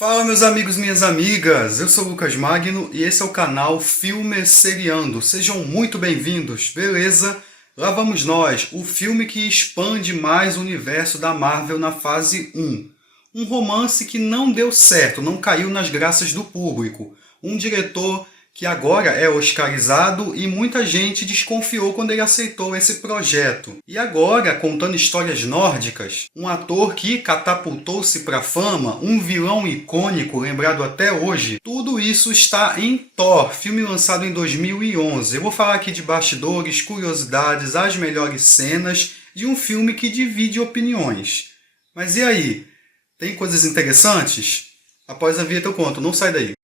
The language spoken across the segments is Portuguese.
Fala meus amigos, minhas amigas, eu sou o Lucas Magno e esse é o canal Filme Seriando. Sejam muito bem-vindos, beleza? Lá vamos nós, o filme que expande mais o universo da Marvel na fase 1. Um romance que não deu certo, não caiu nas graças do público. Um diretor que agora é oscarizado e muita gente desconfiou quando ele aceitou esse projeto. E agora, contando histórias nórdicas, um ator que catapultou-se para a fama, um vilão icônico lembrado até hoje, tudo isso está em Thor, filme lançado em 2011. Eu vou falar aqui de bastidores, curiosidades, as melhores cenas de um filme que divide opiniões. Mas e aí? Tem coisas interessantes? Após a vinheta eu conto, não sai daí.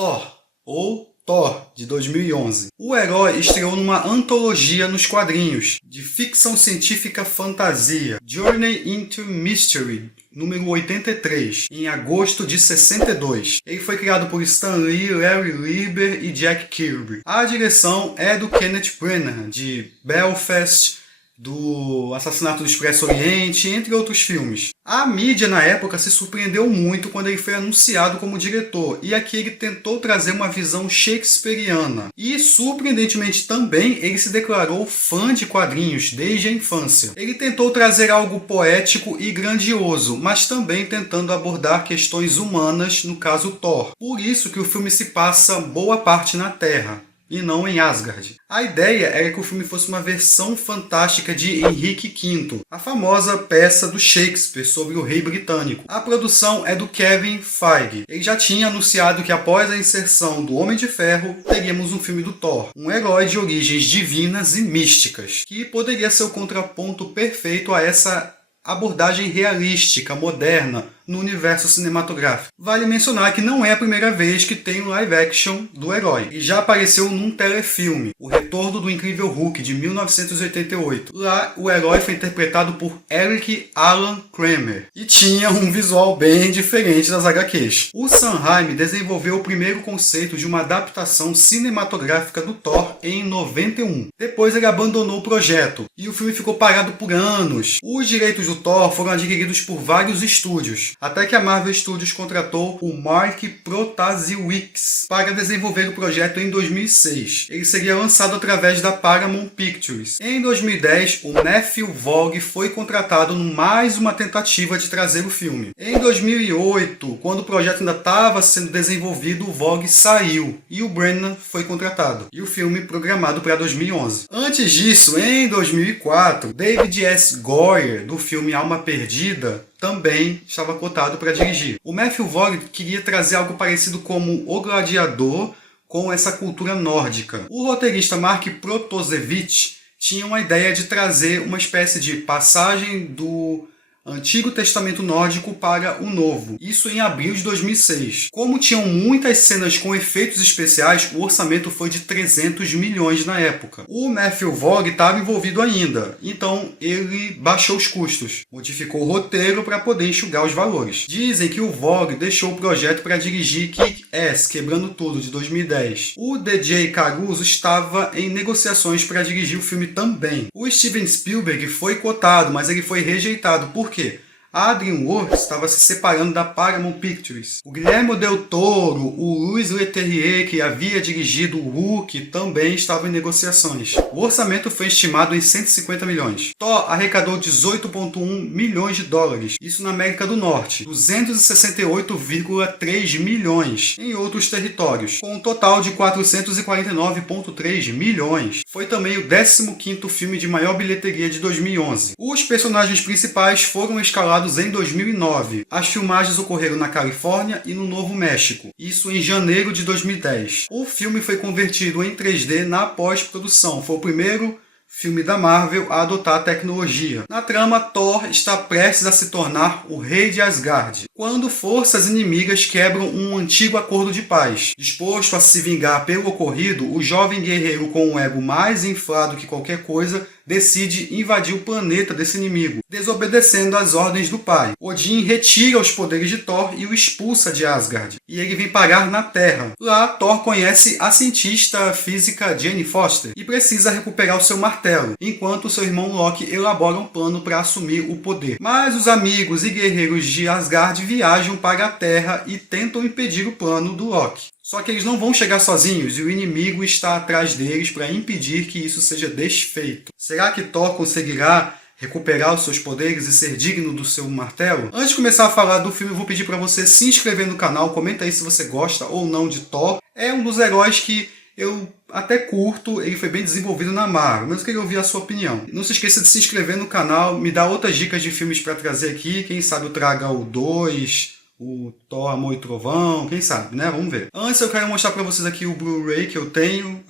Thor, ou Thor, de 2011. O herói estreou numa antologia nos quadrinhos de ficção científica fantasia, Journey into Mystery, número 83, em agosto de 62. Ele foi criado por Stan Lee, Larry Lieber e Jack Kirby. A direção é do Kenneth Branagh, de Belfast, do Assassinato do Expresso Oriente, entre outros filmes. A mídia na época se surpreendeu muito quando ele foi anunciado como diretor, e aqui ele tentou trazer uma visão shakespeariana. E, surpreendentemente também, ele se declarou fã de quadrinhos desde a infância. Ele tentou trazer algo poético e grandioso, mas também tentando abordar questões humanas, no caso Thor. Por isso que o filme se passa boa parte na Terra e não em Asgard. A ideia era que o filme fosse uma versão fantástica de Henrique V, a famosa peça do Shakespeare sobre o rei britânico. A produção é do Kevin Feige. Ele já tinha anunciado que após a inserção do Homem de Ferro, teríamos um filme do Thor, um herói de origens divinas e místicas, que poderia ser o contraponto perfeito a essa abordagem realística, moderna, no universo cinematográfico. Vale mencionar que não é a primeira vez que tem um live action do herói. Ele já apareceu num telefilme, O Retorno do Incrível Hulk, de 1988. Lá, o herói foi interpretado por Eric Alan Kramer e tinha um visual bem diferente das HQs. O Sam Raimi desenvolveu o primeiro conceito de uma adaptação cinematográfica do Thor em 91. Depois ele abandonou o projeto e o filme ficou parado por anos. Os direitos do Thor foram adquiridos por vários estúdios, até que a Marvel Studios contratou o Mark Protasiewicz para desenvolver o projeto em 2006. Ele seria lançado através da Paramount Pictures. Em 2010, o Matthew Vaughn foi contratado em mais uma tentativa de trazer o filme. Em 2008, quando o projeto ainda estava sendo desenvolvido, o Vaughn saiu e o Branagh foi contratado. E o filme programado para 2011. Antes disso, em 2004, David S. Goyer, do filme Alma Perdida, também estava cotado para dirigir. O Matthew Vaughn queria trazer algo parecido como O Gladiador com essa cultura nórdica. O roteirista Mark Protasiewicz tinha uma ideia de trazer uma espécie de passagem do Antigo Testamento Nórdico para o Novo. Isso em abril de 2006. Como tinham muitas cenas com efeitos especiais, o orçamento foi de 300 milhões na época. O Matthew Vaughn estava envolvido ainda, então ele baixou os custos, modificou o roteiro para poder enxugar os valores. Dizem que o Vaughn deixou o projeto para dirigir Kick-Ass, Quebrando Tudo, de 2010. O DJ Caruso estava em negociações para dirigir o filme também. O Steven Spielberg foi cotado, mas ele foi rejeitado. Por quê? A DreamWorks estava se separando da Paramount Pictures. O Guillermo del Toro, o Louis Leterrier, que havia dirigido o Hulk, também estavam em negociações. O orçamento foi estimado em 150 milhões. Thor arrecadou 18,1 milhões de dólares, isso na América do Norte, 268,3 milhões em outros territórios, com um total de 449,3 milhões. Foi também o 15º filme de maior bilheteria de 2011. Os personagens principais foram escalados em 2009. As filmagens ocorreram na Califórnia e no Novo México, isso em janeiro de 2010. O filme foi convertido em 3D na pós-produção. Foi o primeiro filme da Marvel a adotar a tecnologia. Na trama, Thor está prestes a se tornar o rei de Asgard, quando forças inimigas quebram um antigo acordo de paz. Disposto a se vingar pelo ocorrido, o jovem guerreiro com um ego mais inflado que qualquer coisa decide invadir o planeta desse inimigo, desobedecendo às ordens do pai. Odin retira os poderes de Thor e o expulsa de Asgard, e ele vem parar na Terra. Lá, Thor conhece a cientista física Jane Foster e precisa recuperar o seu martelo, enquanto seu irmão Loki elabora um plano para assumir o poder. Mas os amigos e guerreiros de Asgard viajam para a Terra e tentam impedir o plano do Loki. Só que eles não vão chegar sozinhos e o inimigo está atrás deles para impedir que isso seja desfeito. Será que Thor conseguirá recuperar os seus poderes e ser digno do seu martelo? Antes de começar a falar do filme, eu vou pedir para você se inscrever no canal, comenta aí se você gosta ou não de Thor. É um dos heróis que eu até curto, ele foi bem desenvolvido na Marvel, mas eu queria ouvir a sua opinião. Não se esqueça de se inscrever no canal, me dá outras dicas de filmes para trazer aqui, quem sabe eu traga o 2, o Thor, Amor e Trovão, quem sabe, né? Vamos ver. Antes eu quero mostrar para vocês aqui o Blu-ray que eu tenho,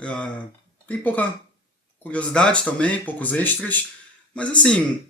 tem pouca curiosidade também, poucos extras, mas assim,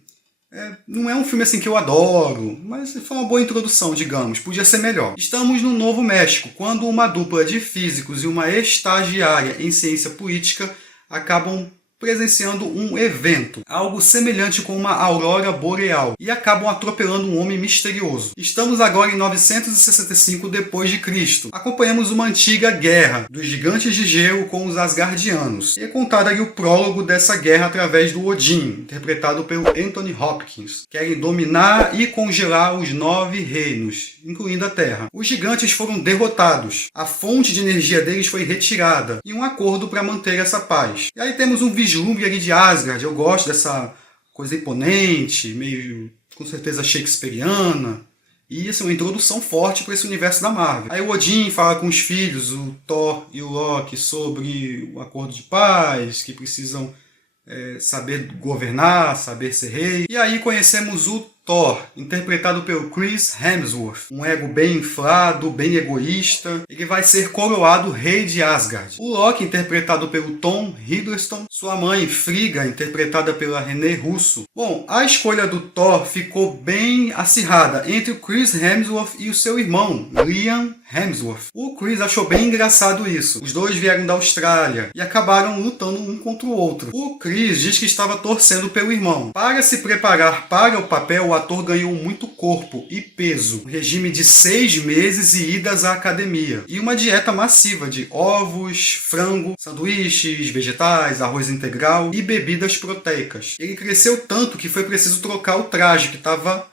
não é um filme assim que eu adoro, mas foi uma boa introdução, digamos, podia ser melhor. Estamos no Novo México, quando uma dupla de físicos e uma estagiária em ciência política acabam presenciando um evento, algo semelhante com uma aurora boreal, e acabam atropelando um homem misterioso. Estamos agora em 965 d.C. Acompanhamos uma antiga guerra dos gigantes de gelo com os Asgardianos. E é contado aí o prólogo dessa guerra através do Odin, interpretado pelo Anthony Hopkins. Querem dominar e congelar os 9 reinos, incluindo a Terra. Os gigantes foram derrotados, a fonte de energia deles foi retirada, e um acordo para manter essa paz. E aí temos um vislumbre ali de Asgard. Eu gosto dessa coisa imponente, meio com certeza shakespeariana, e assim, uma introdução forte para esse universo da Marvel. Aí o Odin fala com os filhos, o Thor e o Loki, sobre o acordo de paz, que precisam saber governar, saber ser rei. E aí conhecemos o Thor, interpretado pelo Chris Hemsworth. Um ego bem inflado, bem egoísta. Ele vai ser coroado rei de Asgard. O Loki, interpretado pelo Tom Hiddleston. Sua mãe, Frigga, interpretada pela Renée Russo. Bom, a escolha do Thor ficou bem acirrada entre o Chris Hemsworth e o seu irmão, Liam Hemsworth. O Chris achou bem engraçado isso. Os dois vieram da Austrália e acabaram lutando um contra o outro. O Chris diz que estava torcendo pelo irmão. Para se preparar para o papel, o ator ganhou muito corpo e peso. Um regime de 6 meses e idas à academia. E uma dieta massiva de ovos, frango, sanduíches, vegetais, arroz integral e bebidas proteicas. Ele cresceu tanto que foi preciso trocar o traje, que estava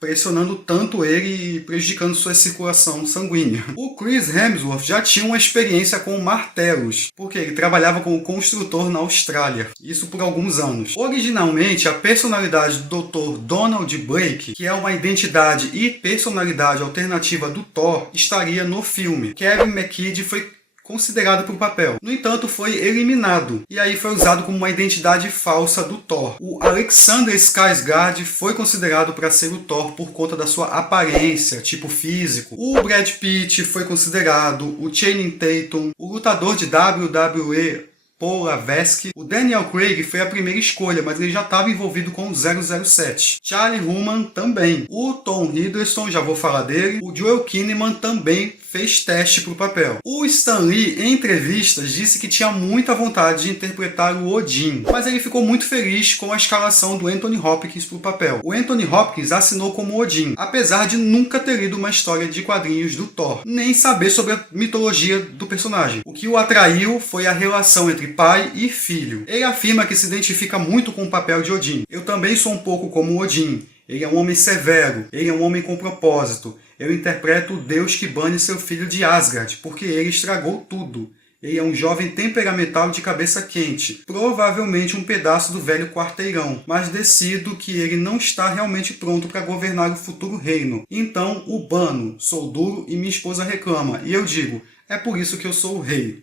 pressionando tanto ele e prejudicando sua circulação sanguínea. O Chris Hemsworth já tinha uma experiência com martelos, porque ele trabalhava como construtor na Austrália, isso por alguns anos. Originalmente, a personalidade do Dr. Donald Blake, que é uma identidade e personalidade alternativa do Thor, estaria no filme. Kevin McKidd foi considerado para o papel. No entanto, foi eliminado, e aí foi usado como uma identidade falsa do Thor. O Alexander Skarsgård foi considerado para ser o Thor por conta da sua aparência, tipo físico. O Brad Pitt foi considerado, o Channing Tatum, o lutador de WWE Paul Levesque. O Daniel Craig foi a primeira escolha, mas ele já estava envolvido com o 007. Charlie Hunnam também. O Tom Hiddleston, já vou falar dele. O Joel Kinnaman também fez teste para o papel. O Stan Lee, em entrevistas, disse que tinha muita vontade de interpretar o Odin, mas ele ficou muito feliz com a escalação do Anthony Hopkins para o papel. O Anthony Hopkins assinou como Odin, apesar de nunca ter lido uma história de quadrinhos do Thor, nem saber sobre a mitologia do personagem. O que o atraiu foi a relação entre pai e filho. Ele afirma que se identifica muito com o papel de Odin. Eu também sou um pouco como Odin. Ele é um homem severo, ele é um homem com propósito. Eu interpreto o Deus que bane seu filho de Asgard, porque ele estragou tudo. Ele é um jovem temperamental de cabeça quente, provavelmente um pedaço do velho quarteirão, mas decido que ele não está realmente pronto para governar o futuro reino. Então o bano, sou duro e minha esposa reclama, e eu digo, é por isso que eu sou o rei.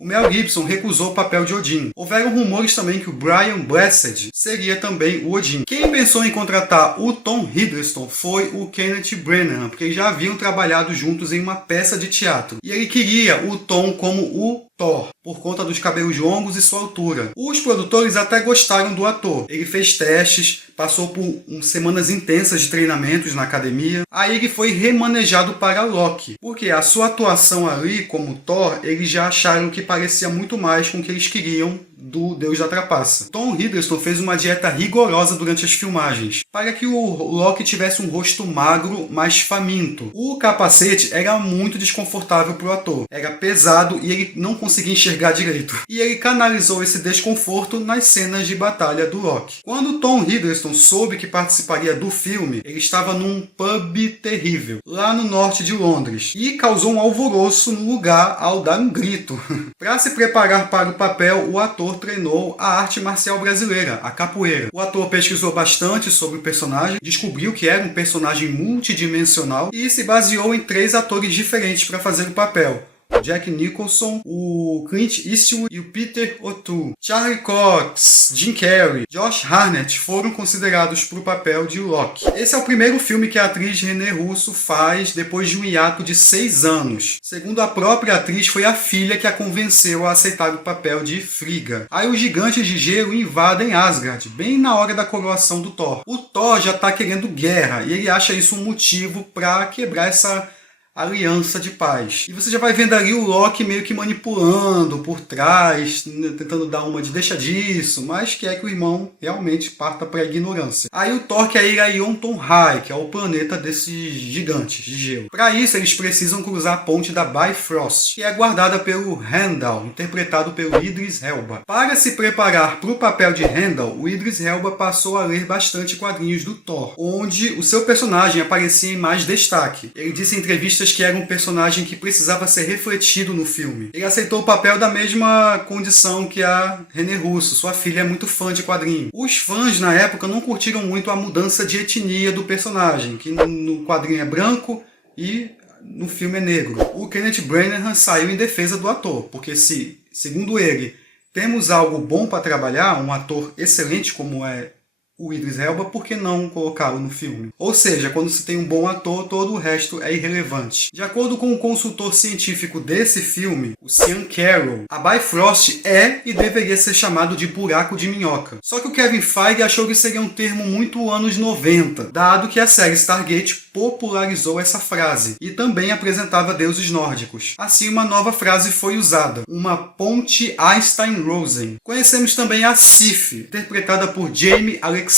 O Mel Gibson recusou o papel de Odin. Houveram rumores também que o Brian Blessed seria também o Odin. Quem pensou em contratar o Tom Hiddleston foi o Kenneth Branagh, porque eles já haviam trabalhado juntos em uma peça de teatro. E ele queria o Tom como o Thor, por conta dos cabelos longos e sua altura. Os produtores até gostaram do ator. Ele fez testes, passou por semanas intensas de treinamentos na academia. Aí ele foi remanejado para Loki, porque a sua atuação ali como Thor, eles já acharam que parecia muito mais com o que eles queriam do Deus da Trapaça. Tom Hiddleston fez uma dieta rigorosa durante as filmagens, para que o Loki tivesse um rosto magro, mas faminto. O capacete era muito desconfortável para o ator, era pesado e ele não conseguia enxergar direito. E ele canalizou esse desconforto nas cenas de batalha do Loki. Quando Tom Hiddleston soube que participaria do filme, ele estava num pub terrível, lá no norte de Londres, e causou um alvoroço no lugar ao dar um grito. Para se preparar para o papel, o ator treinou a arte marcial brasileira, a capoeira. O ator pesquisou bastante sobre o personagem, descobriu que era um personagem multidimensional e se baseou em 3 atores diferentes para fazer o papel: o Jack Nicholson, o Clint Eastwood e o Peter O'Toole. Charlie Cox, Jim Carrey, Josh Hartnett foram considerados para o papel de Loki. Esse é o primeiro filme que a atriz Renée Russo faz depois de um hiato de 6 anos. Segundo a própria atriz, foi a filha que a convenceu a aceitar o papel de Frigga. Aí os gigantes de gelo invadem Asgard, bem na hora da coroação do Thor. O Thor já está querendo guerra e ele acha isso um motivo para quebrar essa aliança de paz. E você já vai vendo ali o Loki meio que manipulando por trás, tentando dar uma de deixa disso, mas quer que o irmão realmente parta para a ignorância. Aí o Thor quer ir a Jotunheim, que é o planeta desses gigantes de gelo. Para isso eles precisam cruzar a ponte da Bifrost, que é guardada pelo Heimdall, interpretado pelo Idris Elba. Para se preparar para o papel de Heimdall, o Idris Elba passou a ler bastante quadrinhos do Thor, onde o seu personagem aparecia em mais destaque. Ele disse em entrevistas que era um personagem que precisava ser refletido no filme. Ele aceitou o papel da mesma condição que a Renée Russo, sua filha é muito fã de quadrinho. Os fãs na época não curtiram muito a mudança de etnia do personagem, que no quadrinho é branco e no filme é negro. O Kenneth Branagh saiu em defesa do ator, porque se, segundo ele, temos algo bom para trabalhar, um ator excelente como é o Idris Elba, por que não colocá-lo no filme? Ou seja, quando se tem um bom ator, todo o resto é irrelevante. De acordo com o consultor científico desse filme, o Sean Carroll, a Bifrost é e deveria ser chamado de buraco de minhoca. Só que o Kevin Feige achou que seria um termo muito anos 90, dado que a série Stargate popularizou essa frase e também apresentava deuses nórdicos. Assim, uma nova frase foi usada, uma ponte Einstein-Rosen. Conhecemos também a Sif, interpretada por Jamie Alexander.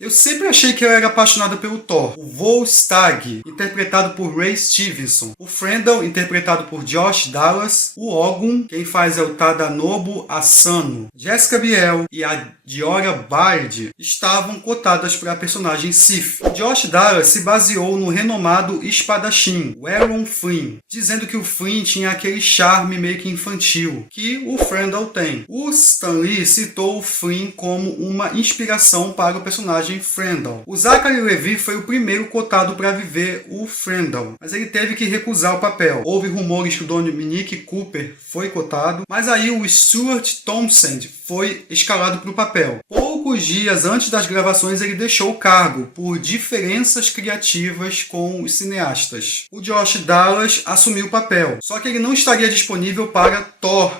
Eu sempre achei que ela era apaixonada pelo Thor. O Volstagg, interpretado por Ray Stevenson. O Frendel, interpretado por Josh Dallas. O Ogun, quem faz é o Tadanobu Asano. Jessica Biel e a Diora Bard estavam cotadas para a personagem Sif. O Josh Dallas se baseou no renomado espadachim, o Errol Flynn, dizendo que o Flynn tinha aquele charme meio que infantil que o Frendel tem. O Stan Lee citou o Flynn como uma inspiração para o personagem Frendel. O Zachary Levi foi o primeiro cotado para viver o Frendel, mas ele teve que recusar o papel. Houve rumores que o Dominic Cooper foi cotado, mas aí o Stuart Townsend foi escalado para o papel. Poucos dias antes das gravações ele deixou o cargo por diferenças criativas com os cineastas. O Josh Dallas assumiu o papel, só que ele não estaria disponível para Thor,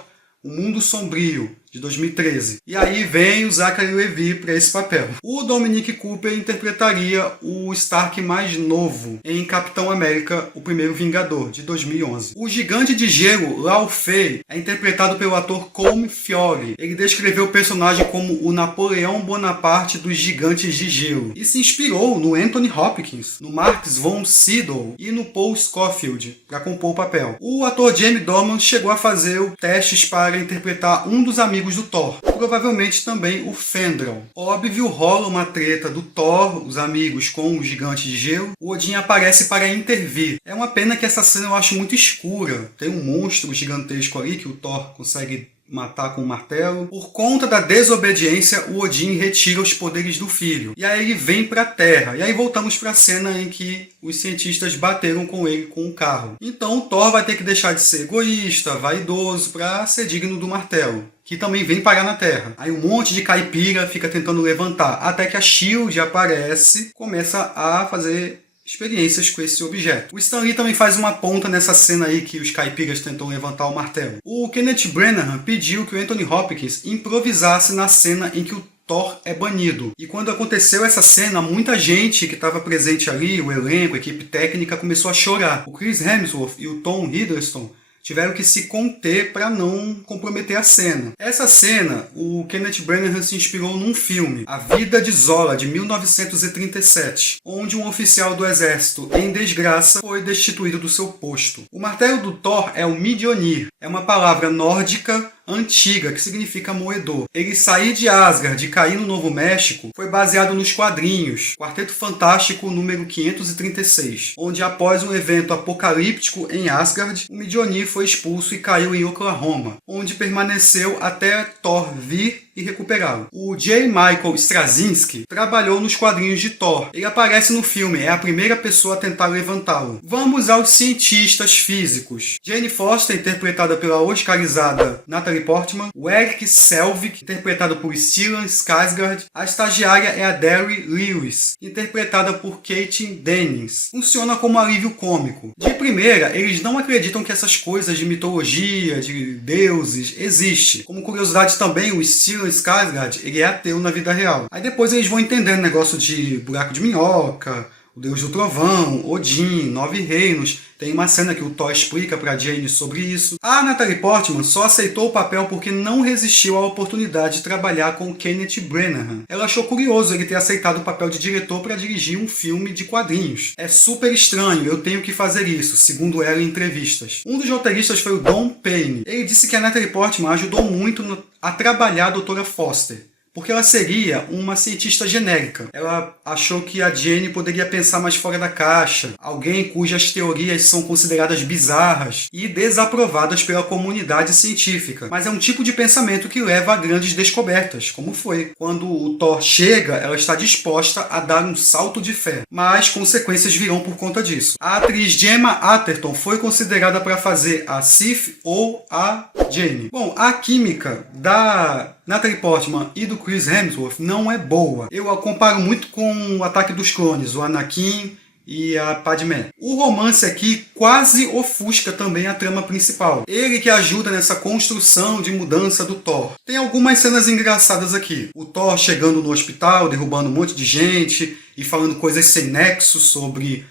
O Mundo Sombrio, de 2013. E aí vem o Zachary Levi para esse papel. O Dominic Cooper interpretaria o Stark mais novo em Capitão América, o Primeiro Vingador, de 2011. O gigante de gelo, Lao Fei, é interpretado pelo ator Colm Feore. Ele descreveu o personagem como o Napoleão Bonaparte dos gigantes de gelo e se inspirou no Anthony Hopkins, no Max von Sydow e no Paul Scofield para compor o papel. O ator Jamie Dornan chegou a fazer testes para interpretar um dos amigos do Thor, provavelmente também o Fendrel. Óbvio, rola uma treta do Thor, os amigos com o gigante de gelo. O Odin aparece para intervir. É uma pena que essa cena eu acho muito escura. Tem um monstro gigantesco ali que o Thor consegue matar com um martelo. Por conta da desobediência, o Odin retira os poderes do filho. E aí ele vem para a Terra. E aí voltamos para a cena em que os cientistas bateram com ele com um carro. Então o Thor vai ter que deixar de ser egoísta, vaidoso, para ser digno do martelo, que também vem parar na Terra. Aí um monte de caipira fica tentando levantar, até que a SHIELD aparece, começa a fazer experiências com esse objeto. O Stan Lee também faz uma ponta nessa cena aí que os caipiras tentam levantar o martelo. O Kenneth Branagh pediu que o Anthony Hopkins improvisasse na cena em que o Thor é banido. E quando aconteceu essa cena, muita gente que estava presente ali, o elenco, a equipe técnica, começou a chorar. O Chris Hemsworth e o Tom Hiddleston tiveram que se conter para não comprometer a cena. Essa cena, o Kenneth Branagh se inspirou num filme, A Vida de Zola, de 1937, onde um oficial do exército em desgraça foi destituído do seu posto. O martelo do Thor é o Mjolnir, é uma palavra nórdica antiga, que significa moedor. Ele sair de Asgard e cair no Novo México foi baseado nos quadrinhos Quarteto Fantástico número 536, onde após um evento apocalíptico em Asgard, o Mjolnir foi expulso e caiu em Oklahoma, onde permaneceu até Thor vir e recuperá-lo. O J. Michael Straczynski trabalhou nos quadrinhos de Thor. Ele aparece no filme, é a primeira pessoa a tentar levantá-lo. Vamos aos cientistas físicos. Jane Foster, interpretada pela oscarizada Natalie Portman. O Eric Selvig, interpretado por Stellan Skarsgård. A estagiária é a Derry Lewis, interpretada por Kate Dennings. Funciona como alívio cômico. De primeira, eles não acreditam que essas coisas de mitologia, de deuses, existem. Como curiosidade também, o Stellan Skarsgård, ele é ateu na vida real. Aí depois eles vão entendendo o negócio de buraco de minhoca, o Deus do Trovão, Odin, 9 reinos. Tem uma cena que o Thor explica pra Jane sobre isso. A Natalie Portman só aceitou o papel porque não resistiu à oportunidade de trabalhar com o Kenneth Branagh. Ela achou curioso ele ter aceitado o papel de diretor para dirigir um filme de quadrinhos. É super estranho, eu tenho que fazer isso, segundo ela em entrevistas. Um dos roteiristas foi o Don Payne. Ele disse que a Natalie Portman ajudou muito a trabalhar a Dra. Foster, porque ela seria uma cientista genérica. Ela achou que a Jane poderia pensar mais fora da caixa, alguém cujas teorias são consideradas bizarras e desaprovadas pela comunidade científica. Mas é um tipo de pensamento que leva a grandes descobertas, como foi. Quando o Thor chega, ela está disposta a dar um salto de fé, mas consequências virão por conta disso. A atriz Gemma Arterton foi considerada para fazer a Sif ou a Jane. Bom, a química da Natalie Portman e do Chris Hemsworth não é boa. Eu a comparo muito com o Ataque dos Clones, o Anakin e a Padmé. O romance aqui quase ofusca também a trama principal. Ele que ajuda nessa construção de mudança do Thor. Tem algumas cenas engraçadas aqui. O Thor chegando no hospital, derrubando um monte de gente e falando coisas sem nexo sobre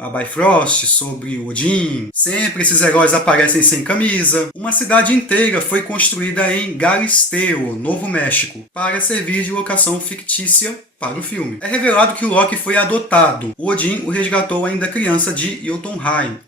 a Bifrost, sobre o Odin. Sempre esses heróis aparecem sem camisa. Uma cidade inteira foi construída em Galisteo, Novo México, para servir de locação fictícia para o filme. É revelado que o Loki foi adotado. O Odin o resgatou ainda criança de Jotunheim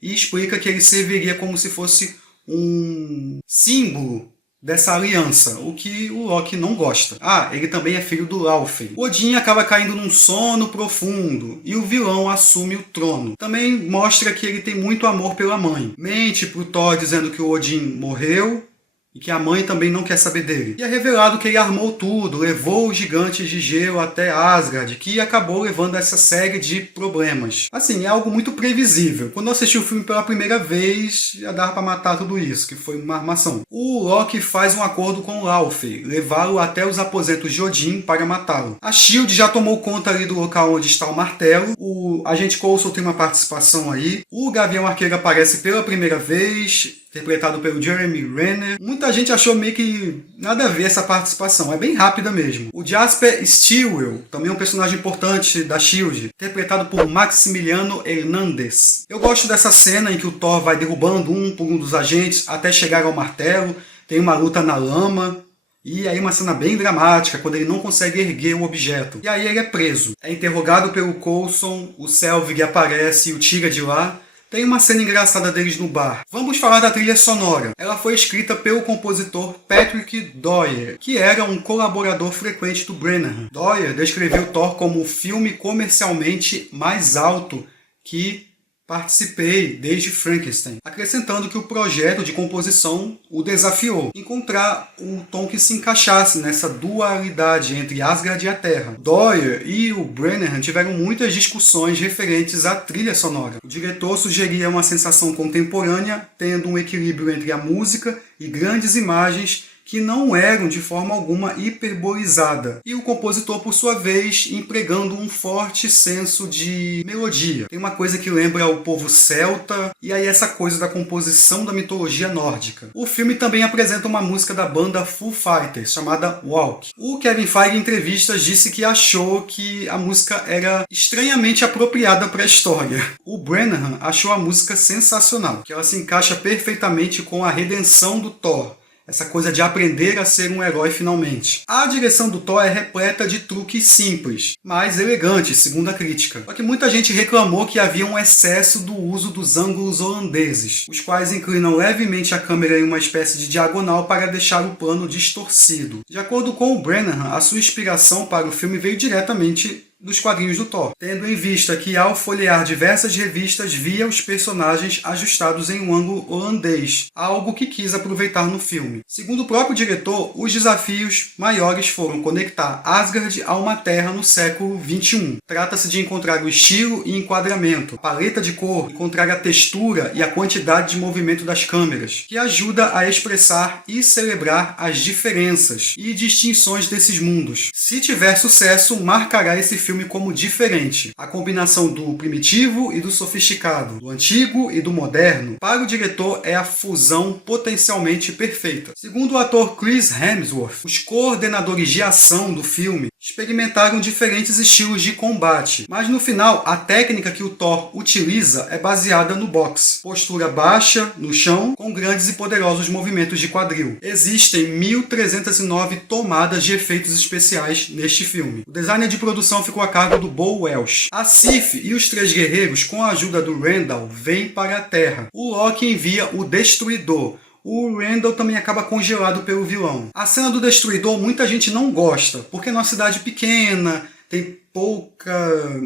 e explica que ele serviria como se fosse um símbolo dessa aliança, o que o Loki não gosta. Ele também é filho do Laufey. Odin acaba caindo num sono profundo e o vilão assume o trono. Também mostra que ele tem muito amor pela mãe. Mente pro Thor dizendo que o Odin morreu e que a mãe também não quer saber dele. E é revelado que ele armou tudo, levou os gigantes de gelo até Asgard, que acabou levando a essa série de problemas. Assim, é algo muito previsível. Quando eu assisti o filme pela primeira vez, já dava pra matar tudo isso, que foi uma armação. O Loki faz um acordo com o Laufey, levá-lo até os aposentos de Odin para matá-lo. A S.H.I.E.L.D. já tomou conta ali do local onde está o martelo. O agente Coulson tem uma participação aí. O Gavião Arqueiro aparece pela primeira vez, interpretado pelo Jeremy Renner. Muita gente achou meio que nada a ver essa participação, é bem rápida mesmo. O Jasper Stillwell, também um personagem importante da S.H.I.E.L.D., interpretado por Maximiliano Hernandez. Eu gosto dessa cena em que o Thor vai derrubando um por um dos agentes até chegar ao martelo, tem uma luta na lama, e aí uma cena bem dramática, quando ele não consegue erguer o objeto. E aí ele é preso. É interrogado pelo Coulson, o Selvig aparece e o tira de lá. Tem uma cena engraçada deles no bar. Vamos falar da trilha sonora. Ela foi escrita pelo compositor Patrick Doyle, que era um colaborador frequente do Branagh. Doyle descreveu Thor como o filme comercialmente mais alto que participei desde Frankenstein, acrescentando que o projeto de composição o desafiou encontrar um tom que se encaixasse nessa dualidade entre Asgard e a Terra. Doyle e o Branagh tiveram muitas discussões referentes à trilha sonora. O diretor sugeria uma sensação contemporânea, tendo um equilíbrio entre a música e grandes imagens que não eram de forma alguma hiperbolizada. E o compositor, por sua vez, empregando um forte senso de melodia. Tem uma coisa que lembra o povo celta, e aí essa coisa da composição da mitologia nórdica. O filme também apresenta uma música da banda Foo Fighters, chamada Walk. O Kevin Feige, em entrevistas, disse que achou que a música era estranhamente apropriada para a história. O Branagh achou a música sensacional, que ela se encaixa perfeitamente com a redenção do Thor. Essa coisa de aprender a ser um herói finalmente. A direção do Thor é repleta de truques simples, mas elegantes, segundo a crítica. Só que muita gente reclamou que havia um excesso do uso dos ângulos holandeses, os quais inclinam levemente a câmera em uma espécie de diagonal para deixar o plano distorcido. De acordo com o Branagh, a sua inspiração para o filme veio diretamente dos quadrinhos do Thor, tendo em vista que ao folhear diversas revistas via os personagens ajustados em um ângulo holandês, algo que quis aproveitar no filme. Segundo o próprio diretor, os desafios maiores foram conectar Asgard a uma terra no século XXI. Trata-se de encontrar o estilo e enquadramento, a paleta de cor, encontrar a textura e a quantidade de movimento das câmeras, que ajuda a expressar e celebrar as diferenças e distinções desses mundos. Se tiver sucesso, marcará esse filme como diferente. A combinação do primitivo e do sofisticado, do antigo e do moderno, para o diretor é a fusão potencialmente perfeita. Segundo o ator Chris Hemsworth, os coordenadores de ação do filme experimentaram diferentes estilos de combate, mas no final a técnica que o Thor utiliza é baseada no boxe. Postura baixa, no chão, com grandes e poderosos movimentos de quadril. Existem 1.309 tomadas de efeitos especiais neste filme. O designer de produção ficou a cargo do Bo Welch. A Sif e os três guerreiros, com a ajuda do Randall, vêm para a Terra. O Loki envia o Destruidor. O Randall também acaba congelado pelo vilão. A cena do Destruidor muita gente não gosta, porque é uma cidade pequena, tem pouca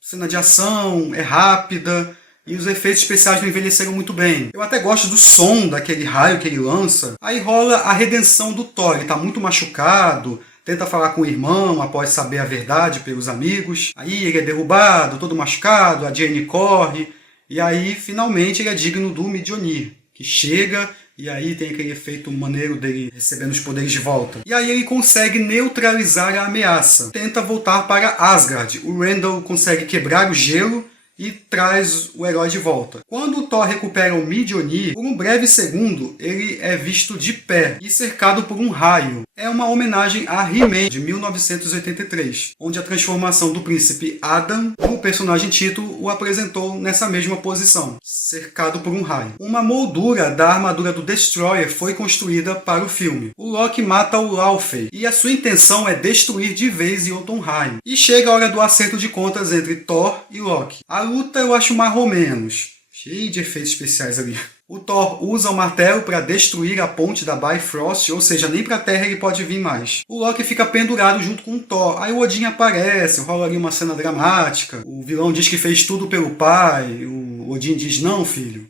cena de ação, é rápida, e os efeitos especiais não envelheceram muito bem. Eu até gosto do som daquele raio que ele lança. Aí rola a redenção do Thor, ele tá muito machucado, tenta falar com o irmão após saber a verdade pelos amigos. Aí ele é derrubado, todo machucado, a Jane corre, e aí finalmente ele é digno do Mjolnir, que chega. E aí tem aquele efeito maneiro dele recebendo os poderes de volta. E aí ele consegue neutralizar a ameaça. Tenta voltar para Asgard. O Randall consegue quebrar o gelo e traz o herói de volta. Quando o Thor recupera o Mjolnir, por um breve segundo, ele é visto de pé e cercado por um raio. É uma homenagem a He-Man, de 1983, onde a transformação do príncipe Adam, o personagem Tito, o apresentou nessa mesma posição, cercado por um raio. Uma moldura da armadura do Destroyer foi construída para o filme. O Loki mata o Laufey, e a sua intenção é destruir de vez Jotunheim. E chega a hora do acerto de contas entre Thor e Loki. A luta eu acho mais ou menos, cheio de efeitos especiais ali. O Thor usa o martelo para destruir a ponte da Bifrost, ou seja, nem para a Terra ele pode vir mais. O Loki fica pendurado junto com o Thor. Aí o Odin aparece, rola ali uma cena dramática. O vilão diz que fez tudo pelo pai. O Odin diz, não, filho.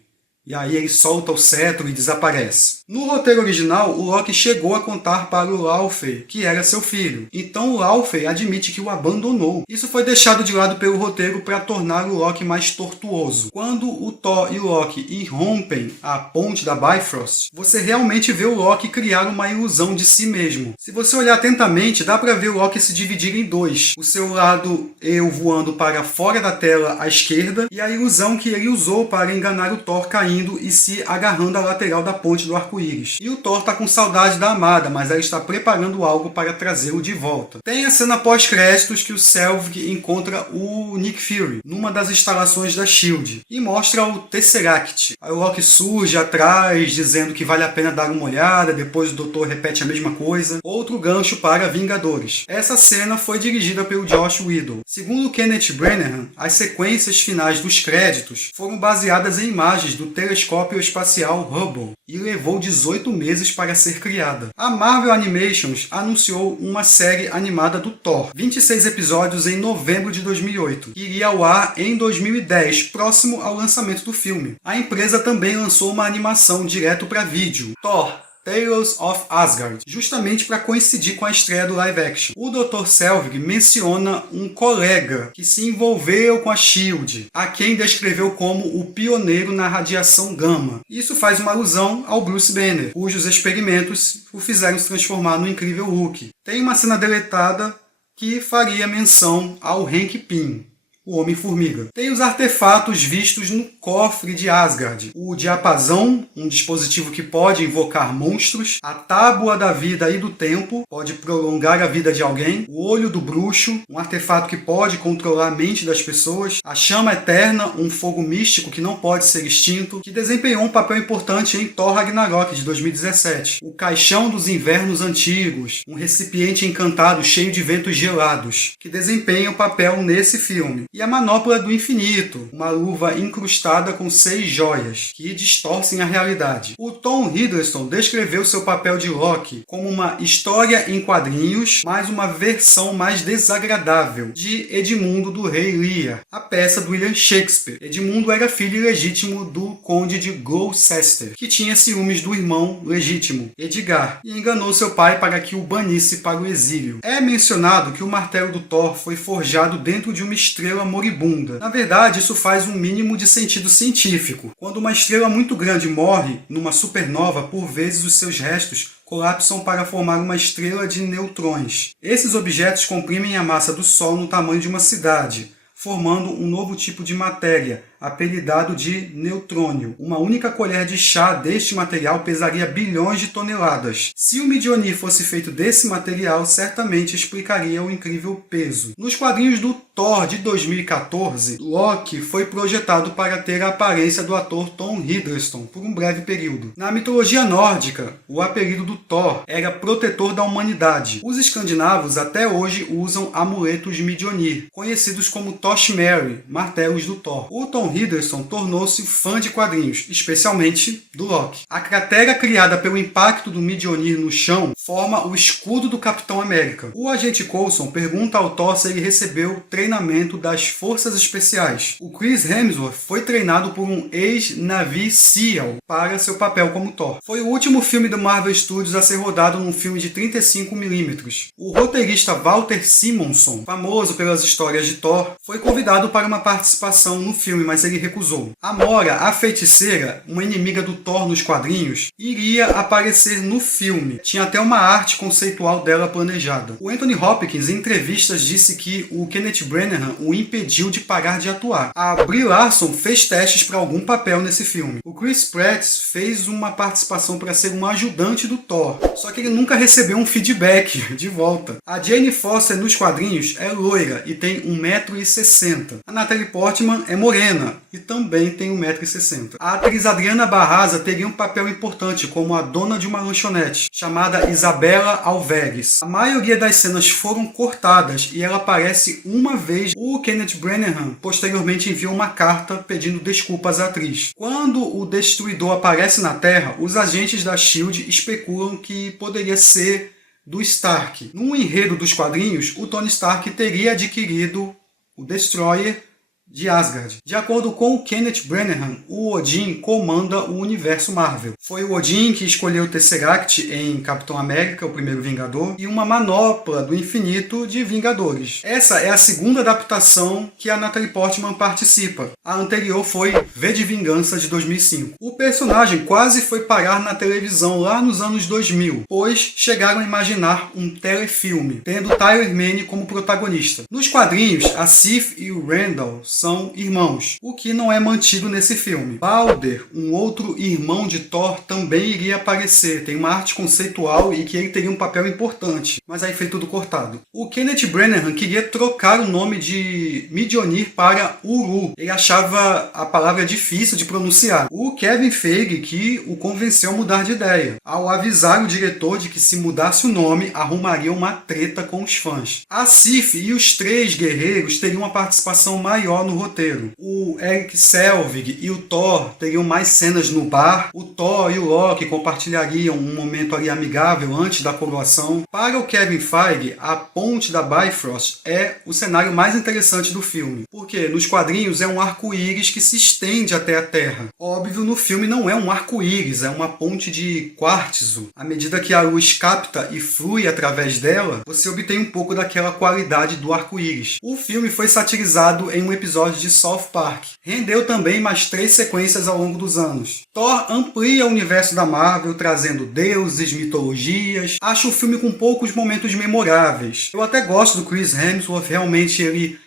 E aí ele solta o cetro e desaparece. No roteiro original, o Loki chegou a contar para o Laufey que era seu filho. Então o Laufey admite que o abandonou. Isso foi deixado de lado pelo roteiro para tornar o Loki mais tortuoso. Quando o Thor e o Loki irrompem a ponte da Bifrost, você realmente vê o Loki criar uma ilusão de si mesmo. Se você olhar atentamente, dá para ver o Loki se dividir em dois. O seu lado eu voando para fora da tela à esquerda e a ilusão que ele usou para enganar o Thor caindo e se agarrando à lateral da ponte do arco-íris. E o Thor tá com saudade da amada, mas ela está preparando algo para trazê-lo de volta. Tem a cena pós-créditos que o Selvig encontra o Nick Fury numa das instalações da S.H.I.E.L.D. e mostra o Tesseract. Aí o Loki surge atrás, dizendo que vale a pena dar uma olhada, depois o Doutor repete a mesma coisa. Outro gancho para Vingadores. Essa cena foi dirigida pelo Joss Whedon. Segundo Kenneth Branagh, as sequências finais dos créditos foram baseadas em imagens do telescópio espacial Hubble e levou 18 meses para ser criada. A Marvel Animations anunciou uma série animada do Thor, 26 episódios em novembro de 2008, que iria ao ar em 2010, próximo ao lançamento do filme. A empresa também lançou uma animação direto para vídeo, Thor: Tales of Asgard, justamente para coincidir com a estreia do live action. O Dr. Selvig menciona um colega que se envolveu com a SHIELD, a quem descreveu como o pioneiro na radiação gama. Isso faz uma alusão ao Bruce Banner, cujos experimentos o fizeram se transformar no incrível Hulk. Tem uma cena deletada que faria menção ao Hank Pym, o Homem-Formiga. Tem os artefatos vistos no cofre de Asgard. O diapasão, um dispositivo que pode invocar monstros. A tábua da vida e do tempo, pode prolongar a vida de alguém. O olho do bruxo, um artefato que pode controlar a mente das pessoas. A chama eterna, um fogo místico que não pode ser extinto, que desempenhou um papel importante em Thor Ragnarok de 2017. O caixão dos invernos antigos, um recipiente encantado cheio de ventos gelados, que desempenha um papel nesse filme. E a manopla do infinito, uma luva incrustada com 6 joias, que distorcem a realidade. O Tom Hiddleston descreveu seu papel de Loki como uma história em quadrinhos, mas uma versão mais desagradável de Edmundo do Rei Lear, a peça do William Shakespeare. Edmundo era filho ilegítimo do conde de Gloucester, que tinha ciúmes do irmão legítimo, Edgar, e enganou seu pai para que o banisse para o exílio. É mencionado que o martelo do Thor foi forjado dentro de uma estrela moribunda. Na verdade, isso faz um mínimo de sentido científico. Quando uma estrela muito grande morre numa supernova, por vezes os seus restos colapsam para formar uma estrela de neutrões. Esses objetos comprimem a massa do Sol no tamanho de uma cidade, formando um novo tipo de matéria, apelidado de neutrônio. Uma única colher de chá deste material pesaria bilhões de toneladas. Se o Mjolnir fosse feito desse material, certamente explicaria o incrível peso. Nos quadrinhos do Thor de 2014, Loki foi projetado para ter a aparência do ator Tom Hiddleston por um breve período. Na mitologia nórdica, o apelido do Thor era protetor da humanidade. Os escandinavos até hoje usam amuletos Mjolnir, conhecidos como Thor-Meri, martelos do Thor. O Tom Hiddleston tornou-se fã de quadrinhos, especialmente do Loki. A cratera criada pelo impacto do Mjolnir no chão forma o escudo do Capitão América. O agente Coulson pergunta ao Thor se ele recebeu treinamento das Forças Especiais. O Chris Hemsworth foi treinado por um ex-Navy SEAL para seu papel como Thor. Foi o último filme do Marvel Studios a ser rodado num filme de 35mm. O roteirista Walter Simonson, famoso pelas histórias de Thor, foi convidado para uma participação no filme, mas ele recusou. Amora, a feiticeira, uma inimiga do Thor nos quadrinhos, iria aparecer no filme. Tinha até uma arte conceitual dela planejada. O Anthony Hopkins, em entrevistas, disse que o Kenneth Branagh o impediu de parar de atuar. A Brie Larson fez testes para algum papel nesse filme. O Chris Pratt fez uma participação para ser um ajudante do Thor, só que ele nunca recebeu um feedback de volta. A Jane Foster nos quadrinhos é loira e tem 1,60 m. A Natalie Portman é morena e também tem 1,60 m. A atriz Adriana Barraza teria um papel importante como a dona de uma lanchonete, chamada Isabela Alveres. A maioria das cenas foram cortadas e ela aparece uma vez. O Kenneth Branagh posteriormente enviou uma carta pedindo desculpas à atriz. Quando o Destruidor aparece na Terra, os agentes da SHIELD especulam que poderia ser do Stark. No enredo dos quadrinhos, o Tony Stark teria adquirido o Destroyer de Asgard. De acordo com o Kenneth Branagh, o Odin comanda o universo Marvel. Foi o Odin que escolheu o Tesseract em Capitão América, o primeiro Vingador, e uma manopla do infinito de Vingadores. Essa é a segunda adaptação que a Natalie Portman participa. A anterior foi V de Vingança, de 2005. O personagem quase foi parar na televisão lá nos anos 2000, pois chegaram a imaginar um telefilme, tendo Tyler Mane como protagonista. Nos quadrinhos, a Sif e o Randall são irmãos, o que não é mantido nesse filme. Balder, um outro irmão de Thor, também iria aparecer. Tem uma arte conceitual e que ele teria um papel importante, mas aí foi tudo cortado. O Kenneth Branagh queria trocar o nome de Mjolnir para Uru. Ele achava a palavra difícil de pronunciar. O Kevin Feige que o convenceu a mudar de ideia, ao avisar o diretor de que se mudasse o nome, arrumaria uma treta com os fãs. A Sif e os 3 guerreiros teriam uma participação maior no roteiro. O Erik Selvig e o Thor teriam mais cenas no bar. O Thor e o Loki compartilhariam um momento ali amigável antes da coroação. Para o Kevin Feige, a ponte da Bifrost é o cenário mais interessante do filme, porque nos quadrinhos é um arco-íris que se estende até a Terra. Óbvio, no filme não é um arco-íris, é uma ponte de quartzo. À medida que a luz capta e flui através dela, você obtém um pouco daquela qualidade do arco-íris. O filme foi satirizado em um episódio de South Park. Rendeu também mais 3 sequências ao longo dos anos. Thor amplia o universo da Marvel, trazendo deuses, mitologias. Acho o filme com poucos momentos memoráveis. Eu até gosto do Chris Hemsworth, realmente ele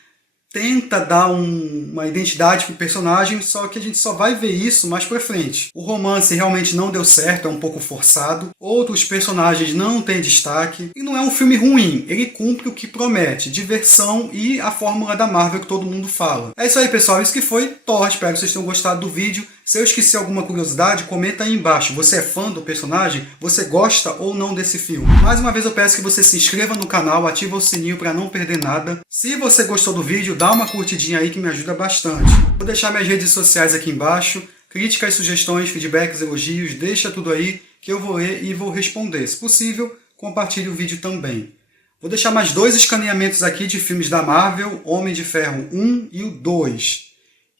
tenta dar uma identidade pro personagem, só que a gente só vai ver isso mais pra frente. O romance realmente não deu certo, é um pouco forçado. Outros personagens não têm destaque. E não é um filme ruim, ele cumpre o que promete, diversão e a fórmula da Marvel que todo mundo fala. É isso aí, pessoal, isso que foi Thor. Espero que vocês tenham gostado do vídeo. Se eu esqueci alguma curiosidade, comenta aí embaixo. Você é fã do personagem? Você gosta ou não desse filme? Mais uma vez eu peço que você se inscreva no canal, ativa o sininho para não perder nada. Se você gostou do vídeo, dá uma curtidinha aí que me ajuda bastante. Vou deixar minhas redes sociais aqui embaixo. Críticas, sugestões, feedbacks, elogios, deixa tudo aí que eu vou ler e vou responder. Se possível, compartilhe o vídeo também. Vou deixar mais 2 escaneamentos aqui de filmes da Marvel, Homem de Ferro 1 e o 2.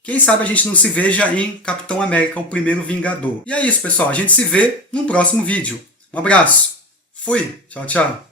Quem sabe a gente não se veja em Capitão América, o Primeiro Vingador. E é isso, pessoal. A gente se vê no próximo vídeo. Um abraço. Fui. Tchau, tchau.